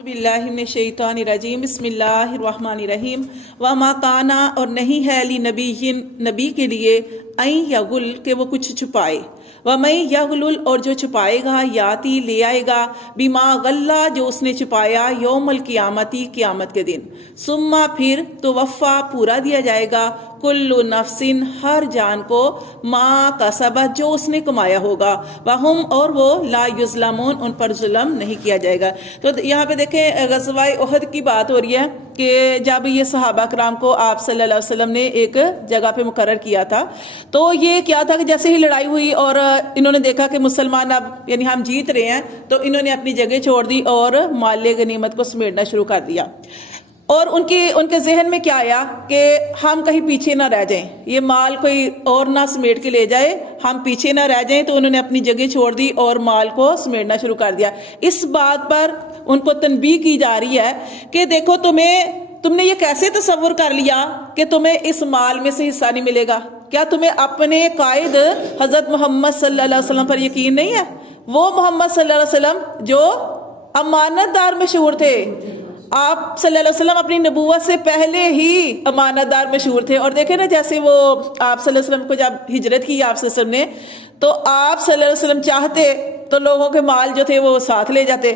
बिल्लाहि मिनश शैतानिर रजीम बिस्मिल्लाहिर रहमानिर रहीम वमा काना और नहीं है अली नबी के लिए ऐ यगुल के वो कुछ छुपाए वमई यगलुल और जो छुपाएगा याती ले आएगा बिमा गल्ला जो उसने छुपाया यौमल क़ियामती क़ियामत के दिन सुम्मा फिर तो वफ़ा पूरा दिया जाएगा कुल्लु नफ्सिन हर जान को माँ कसबत जो उसने कमाया होगा वहुम और वो ला युज़लमून उन पर जुल्म नहीं किया जाएगा। तो यहाँ पे देखें ग़ज़वाए उहद की बात हो रही है कि जब ये सहाबा कराम को आप सल्लल्लाहु अलैहि वसल्लम ने एक जगह पे मुकर्रर किया था तो ये क्या था कि जैसे ही लड़ाई हुई और इन्होंने देखा कि मुसलमान अब यानी हम जीत रहे हैं तो इन्होंने अपनी जगह छोड़ दी और माल गनीमत को समेटना शुरू कर दिया। और उनके जहन में क्या आया कि हम कहीं पीछे ना रह जाएं, ये माल कोई और ना समेट के ले जाए, हम पीछे ना रह जाएं। तो उन्होंने अपनी जगह छोड़ दी और माल को समेटना शुरू कर दिया। इस बात पर उनको तनबीह की जा रही है कि देखो तुमने ये कैसे तसव्वुर कर लिया कि तुम्हें इस माल में से हिस्सा नहीं मिलेगा। क्या तुम्हें अपने कायद हजरत मोहम्मद सल्लल्लाहु अलैहि वसल्लम पर यकीन नहीं है? वो मोहम्मद सल्लल्लाहु अलैहि वसल्लम जो अमानतदार मशहूर थे। आप सल्लल्लाहु अलैहि वसल्लम अपनी नबूवत से पहले ही अमानतदार मशहूर थे। और देखे ना जैसे वो आप सल्लल्लाहु अलैहि वसल्लम को जब हिजरत की आप सल्लल्लाहु अलैहि वसल्लम ने तो आप सल्लल्लाहु अलैहि वसल्लम चाहते तो लोगों के माल जो थे वो साथ ले जाते,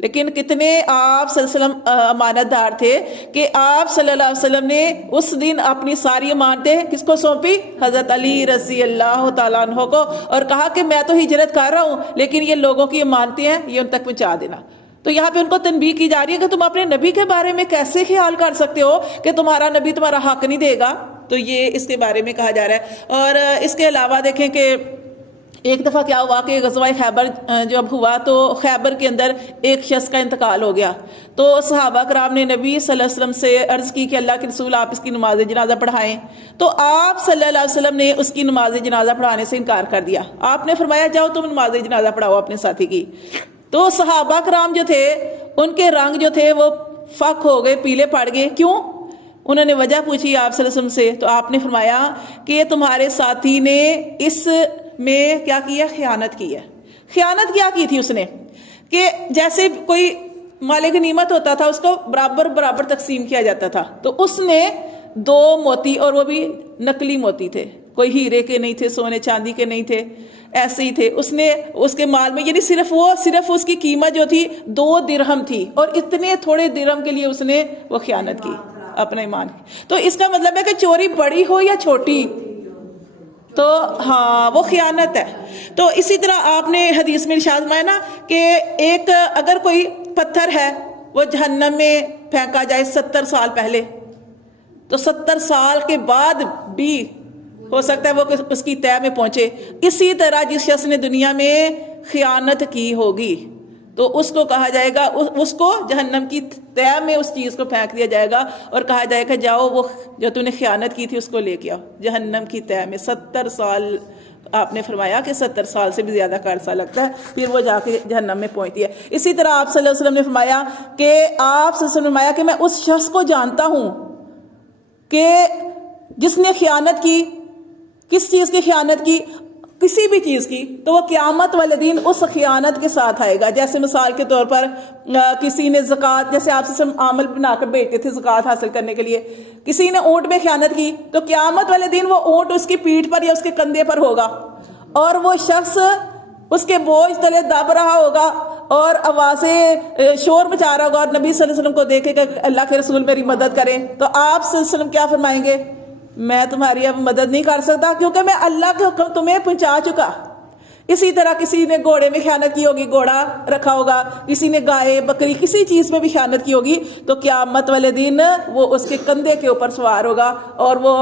लेकिन कितने आप सल्लल्लाहु अलैहि वसल्लम अमानतदार थे कि आप सल्लल्लाहु अलैहि वसल्लम ने उस दिन अपनी सारी अमानतें किसको सौंपी? हजरत अली रज़ी अल्लाह तआला अन्हु को, और कहा कि मैं तो हिजरत कर रहा हूँ लेकिन ये लोगों की अमानतें हैं, ये उन तक पहुंचा देना। तो यहाँ पे उनको तनबीह की जा रही है कि तुम अपने नबी के बारे में कैसे ख्याल कर सकते हो कि तुम्हारा नबी तुम्हारा हक नहीं देगा। तो ये इसके बारे में कहा जा रहा है। और इसके अलावा देखें कि एक दफ़ा क्या हुआ कि ग़ज़वा खैबर जब हुआ तो खैबर के अंदर एक शख्स का इंतकाल हो गया। तो सहाबा कराम ने नबी सल्लल्लाहु अलैहि वसल्लम से अर्ज़ की कि अल्लाह के रसूल आप इसकी नमाज जनाजा पढ़ाएं। तो आप सल्लल्लाहु अलैहि वसल्लम ने उसकी नमाज जनाजा पढ़ाने से इनकार कर दिया। आपने फरमाया जाओ तुम नमाज जनाजा पढ़ाओ अपने साथी की। तो सहाबा कराम जो थे उनके रंग जो थे वो फक हो गए, पीले पड़ गए। क्यों? उन्होंने वजह पूछी आप सल्लल्लाहु अलैहि वसल्लम से। तो आपने फरमाया कि तुम्हारे साथी ने इस में क्या किया? खयानत की है। खयानत क्या की थी उसने कि जैसे कोई माले गनीमत होता था उसको बराबर बराबर तकसीम किया जाता था, तो उसने 2 मोती, और वो भी नकली मोती थे, कोई हीरे के नहीं थे, सोने चांदी के नहीं थे, ऐसे ही थे। उसने उसके माल में यानी सिर्फ उसकी कीमत जो थी 2 दिरहम थी, और इतने थोड़े दिरहम के लिए उसने वो खयानत की अपने ईमान की। तो इसका मतलब है कि चोरी बड़ी हो या छोटी तो हाँ वो खयानत है। तो इसी तरह आपने हदीस में इरशाद फरमाया ना कि एक अगर कोई पत्थर है वो जहन्नम में फेंका जाए 70 साल पहले, तो 70 साल के बाद भी हो सकता है वो उसकी तय में पहुंचे। इसी तरह जिस शख्स ने दुनिया में खयानत की होगी तो उसको कहा जाएगा, उसको जहन्नम की तय में उस चीज़ को फेंक दिया जाएगा और कहा जाएगा जाओ वो जो तूने खयानत की थी उसको लेके आओ जहन्नम की तय में। 70 साल आपने फरमाया कि 70 साल से भी ज़्यादा का अरसा लगता है, फिर वो जाके जहन्नम में पहुंचती है। इसी तरह आप सल्लल्लाहु अलैहि वसल्लम ने फरमाया कि आप सल्लल्लाहु अलैहि वसल्लम ने फरमाया कि मैं उस शख्स को जानता हूँ कि जिसने खयानत की, किस चीज़ की खयानत की? किसी भी चीज़ की, तो वो क़यामत वाले दिन उस खयानत के साथ आएगा। जैसे मिसाल के तौर पर किसी ने ज़कात, जैसे आपसे आमल बनाकर भेजते थे ज़कात हासिल करने के लिए, किसी ने ऊँट में खयानत की तो क़यामत वाले दिन वो ऊँट उसकी पीठ पर या उसके कंधे पर होगा और वो शख्स उसके बोझ तले दब रहा होगा और आवाज़ें शोर मचा रहा होगा और नबी सल्लल्लाहु अलैहि वसल्लम को देखेगा अल्लाह के रसूल मेरी मदद करें। तो आप सल्लल्लाहु अलैहि वसल्लम क्या फरमाएंगे? मैं तुम्हारी अब मदद नहीं कर सकता क्योंकि मैं अल्लाह के हुक्म तुम्हें पहुंचा चुका। इसी तरह किसी ने घोड़े में खयानत की होगी, घोड़ा रखा होगा, किसी ने गाय बकरी किसी चीज़ में भी खयानत की होगी, तो क़यामत वाले दिन वो उसके कंधे के ऊपर सवार होगा और वो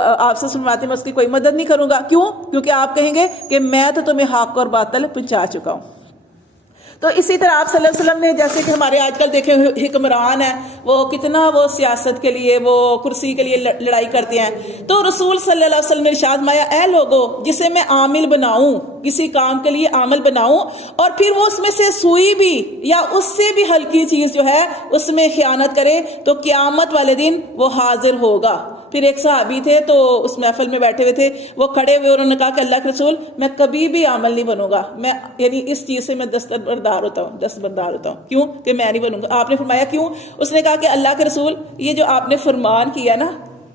आपसे सुनवाते में उसकी कोई मदद नहीं करूँगा। क्यों? क्योंकि आप कहेंगे कि मैं तो तुम्हें हक और बातिल पहुँचा चुका हूँ। तो इसी तरह आप सल्लल्लाहु अलैहि वसल्लम ने, जैसे कि हमारे आजकल देखे हुक्मरान है वो कितना वो सियासत के लिए वो कुर्सी के लिए लड़ाई करते हैं, तो रसूल सल्लल्लाहु अलैहि वसल्लम ने इरशाद फरमाया ऐ लोगों जिसे मैं आमिल बनाऊं, किसी काम के लिए आमिल बनाऊं और फिर वो उसमें से सुई भी या उससे भी हल्की चीज जो है उसमें खयानत करे तो क़यामत वाले दिन वो हाजिर होगा। پھر ایک صحابی تھے تو اس محفل میں بیٹھے ہوئے تھے، وہ کھڑے ہوئے، انہوں نے کہا کہ اللہ کے رسول میں کبھی بھی عامل نہیں بنوں گا، میں یعنی اس چیز سے میں دستبردار ہوتا ہوں، کیوں کہ میں نہیں بنوں گا۔ آپ نے فرمایا کیوں؟ اس نے کہا کہ اللہ کے رسول یہ جو آپ نے فرمان کیا نا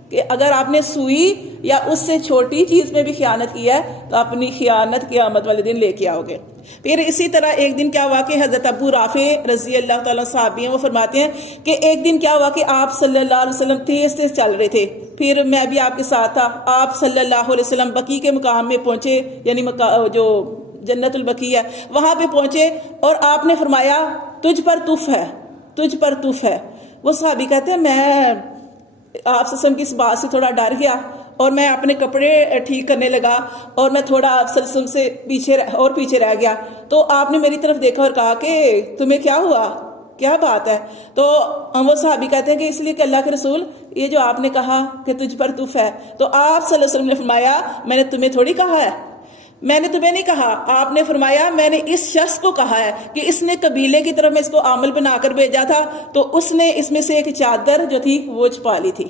کہ اگر آپ نے سوئی یا اس سے چھوٹی چیز میں بھی خیانت کی ہے تو اپنی خیانت قیامت والے دن لے کے آؤ گے۔ پھر اسی طرح ایک دن کیا ہوا کہ حضرت ابو رافع رضی اللہ تعالیٰ صحابی ہیں، وہ فرماتے ہیں کہ ایک دن کیا ہوا کہ آپ صلی اللہ علیہ وسلم تیز تیز چل رہے تھے، پھر میں بھی آپ کے ساتھ تھا، آپ صلی اللہ علیہ وسلم بقی کے مقام میں پہنچے، یعنی جو جنت البقیع ہے وہاں پہ پہنچے، اور آپ نے فرمایا تجھ پر تف ہے، تجھ پر تف ہے۔ وہ صحابی کہتے ہیں میں آپ وسلم کی اس بات سے تھوڑا ڈر گیا اور میں اپنے کپڑے ٹھیک کرنے لگا اور میں تھوڑا آپ وسلم سے پیچھے رہ گیا، تو آپ نے میری طرف دیکھا اور کہا کہ تمہیں کیا ہوا، کیا بات ہے؟ تو وہ صحابی کہتے ہیں کہ اس لیے کہ اللہ کے رسول یہ جو آپ نے کہا کہ تجھ پر تف ہے، تو آپ صلی اللہ علیہ وسلم نے فرمایا میں نے تمہیں تھوڑی کہا ہے، میں نے تمہیں نہیں کہا، آپ نے فرمایا میں نے اس شخص کو کہا ہے کہ اس نے قبیلے کی طرف میں اس کو عامل بنا کر بھیجا تھا، تو اس نے اس میں سے ایک چادر جو تھی وہ چھپا لی تھی،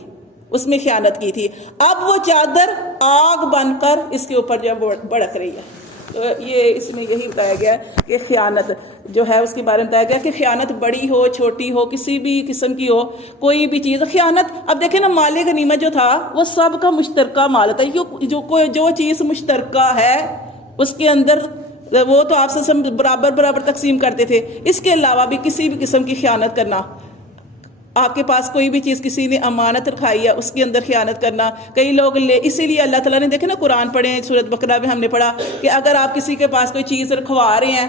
اس میں خیانت کی تھی، اب وہ چادر آگ بن کر اس کے اوپر جو بڑک رہی ہے۔ تو یہ اس میں یہی بتایا گیا ہے کہ خیانت جو ہے اس کے بارے میں بتایا گیا کہ خیانت بڑی ہو چھوٹی ہو کسی بھی قسم کی ہو، کوئی بھی چیز خیانت، اب دیکھیں نا مال غنیمت جو تھا وہ سب کا مشترکہ مال تھا، جو چیز مشترکہ ہے اس کے اندر وہ تو آپ سے برابر تقسیم کرتے تھے، اس کے علاوہ بھی کسی بھی قسم کی خیانت کرنا، آپ کے پاس کوئی بھی چیز کسی نے امانت رکھائی ہے اس کے اندر خیانت کرنا، کئی لوگ اسی لیے اللہ تعالیٰ نے دیکھے نا قرآن پڑھیں سورۃ بقرہ میں ہم نے پڑھا کہ اگر آپ کسی کے پاس کوئی چیز رکھوا رہے ہیں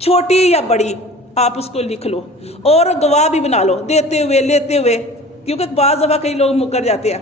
چھوٹی یا بڑی آپ اس کو لکھ لو اور گواہ بھی بنا لو دیتے ہوئے لیتے ہوئے، کیونکہ بعض دفعہ کئی لوگ مکر جاتے ہیں۔